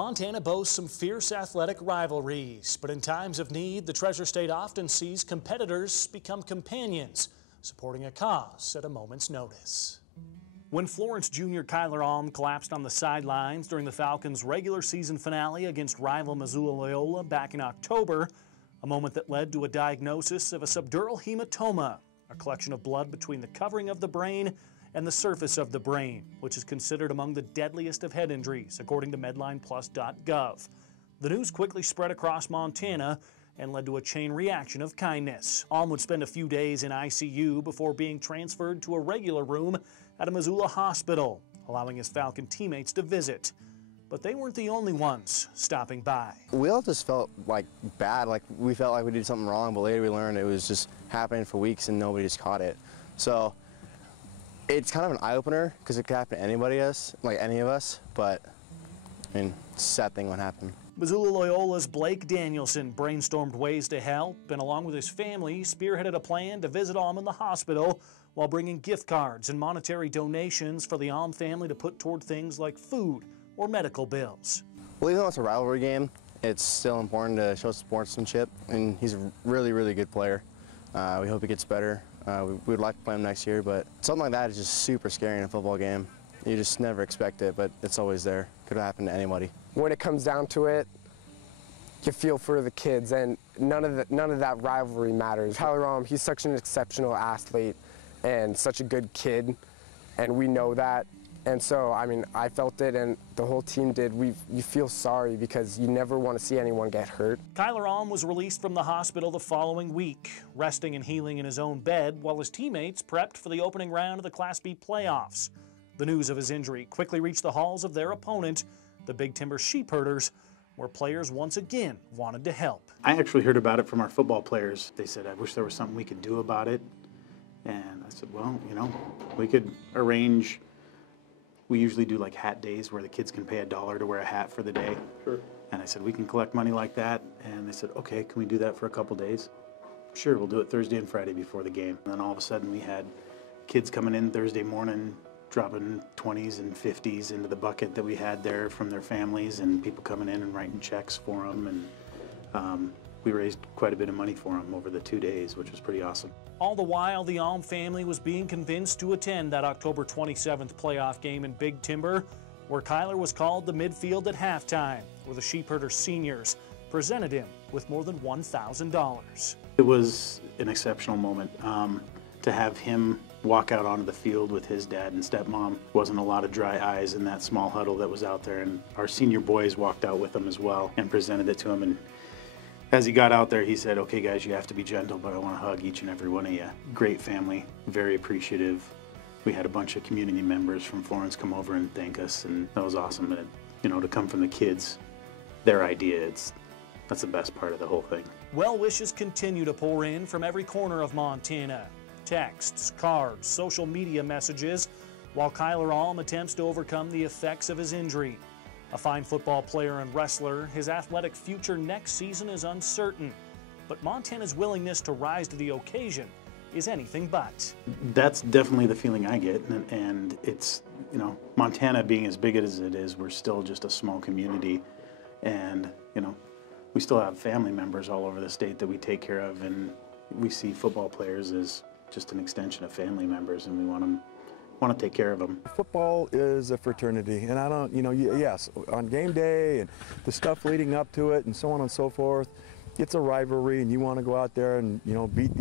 Montana boasts some fierce athletic rivalries, but in times of need, the Treasure State often sees competitors become companions, supporting a cause at a moment's notice. When Florence junior Kyler Alm collapsed on the sidelines during the Falcons' regular season finale against rival Missoula Loyola back in October, a moment that led to a diagnosis of a subdural hematoma, a collection of blood between the covering of the brain and the surface of the brain, which is considered among the deadliest of head injuries, according to MedlinePlus.gov. The news quickly spread across Montana and led to a chain reaction of kindness. Alm would spend a few days in ICU before being transferred to a regular room at a Missoula hospital, allowing his Falcon teammates to visit. But they weren't the only ones stopping by. We all just felt like bad, like we felt like we did something wrong, but later we learned it was just happening for weeks and nobody just caught it. So it's kind of an eye-opener because it could happen to anybody else, like any of us, but I mean, it's a sad thing when happened. Missoula Loyola's Blake Danielson brainstormed ways to help and along with his family spearheaded a plan to visit Alm in the hospital while bringing gift cards and monetary donations for the Alm family to put toward things like food or medical bills. Well, even though it's a rivalry game, it's still important to show sportsmanship, and he's a really, really good player. We hope he gets better. We'd like to play him next year, but something like that is just super scary in a football game. You just never expect it, but it's always there. Could happen to anybody. When it comes down to it, you feel for the kids, and none of that rivalry matters. Kyler Alm, he's such an exceptional athlete and such a good kid, and we know that. And so, I mean, I felt it, and the whole team did. You feel sorry because you never want to see anyone get hurt. Kyler Alm was released from the hospital the following week, resting and healing in his own bed while his teammates prepped for the opening round of the Class B playoffs. The news of his injury quickly reached the halls of their opponent, the Big Timber Sheepherders, where players once again wanted to help. I actually heard about it from our football players. They said, I wish there was something we could do about it. And I said, well, you know, we could arrange. We usually do like hat days where the kids can pay $1 to wear a hat for the day. Sure. And I said, we can collect money like that. And they said, okay, can we do that for a couple days? Sure, we'll do it Thursday and Friday before the game. And then all of a sudden we had kids coming in Thursday morning, dropping 20s and 50s into the bucket that we had there from their families, and people coming in and writing checks for them. And we raised quite a bit of money for them over the 2 days, which was pretty awesome. All the while, the Alm family was being convinced to attend that October 27th playoff game in Big Timber, where Kyler was called to midfield at halftime, where the Sheepherders seniors presented him with more than $1,000. It was an exceptional moment. To have him walk out onto the field with his dad and stepmom, wasn't a lot of dry eyes in that small huddle that was out there, and our senior boys walked out with him as well and presented it to him. And as he got out there, he said, okay guys, you have to be gentle, but I want to hug each and every one of you. Great family, very appreciative. We had a bunch of community members from Florence come over and thank us, and that was awesome. And, you know, to come from the kids, their idea, that's the best part of the whole thing. Well wishes continue to pour in from every corner of Montana. Texts, cards, social media messages, while Kyler Alm attempts to overcome the effects of his injury. A fine football player and wrestler, his athletic future next season is uncertain, but Montana's willingness to rise to the occasion is anything but. That's definitely the feeling I get, and it's, you know, Montana being as big as it is, we're still just a small community, and, you know, we still have family members all over the state that we take care of, and we see football players as just an extension of family members, and we want to take care of them. Football is a fraternity, and I don't, you know, yes, on game day and the stuff leading up to it and so on and so forth, it's a rivalry and you want to go out there and, you know, beat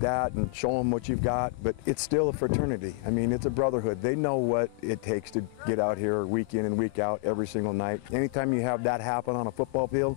that and show them what you've got, but it's still a fraternity. I mean, it's a brotherhood. They know what it takes to get out here week in and week out every single night. Anytime you have that happen on a football field,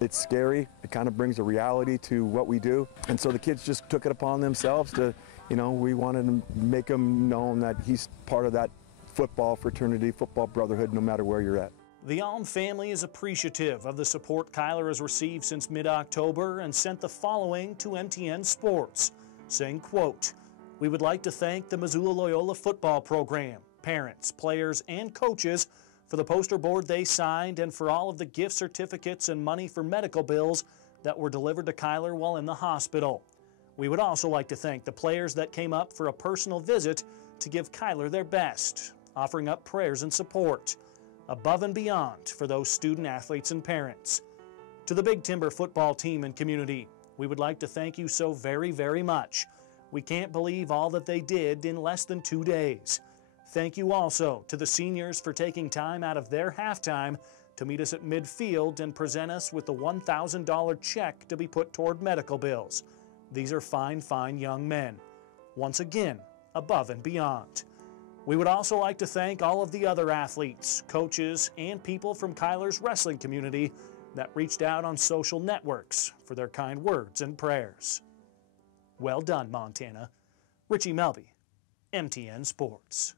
it's scary. It kind of brings a reality to what we do. And so the kids just took it upon themselves to, you know, we wanted to make him known that he's part of that football fraternity, football brotherhood, no matter where you're at. The Alm family is appreciative of the support Kyler has received since mid-October and sent the following to MTN Sports, saying, quote, "We would like to thank the Missoula Loyola football program, parents, players, and coaches for the poster board they signed and for all of the gift certificates and money for medical bills that were delivered to Kyler while in the hospital. We would also like to thank the players that came up for a personal visit to give Kyler their best, offering up prayers and support. above and beyond for those student athletes and parents. To the Big Timber football team and community, we would like to thank you so very, very much. We can't believe all that they did in less than 2 days. Thank you also to the seniors for taking time out of their halftime to meet us at midfield and present us with the $1,000 check to be put toward medical bills. These are fine, fine young men. Once again, above and beyond. We would also like to thank all of the other athletes, coaches, and people from Kyler's wrestling community that reached out on social networks for their kind words and prayers. Well done, Montana. Richie Melby, MTN Sports.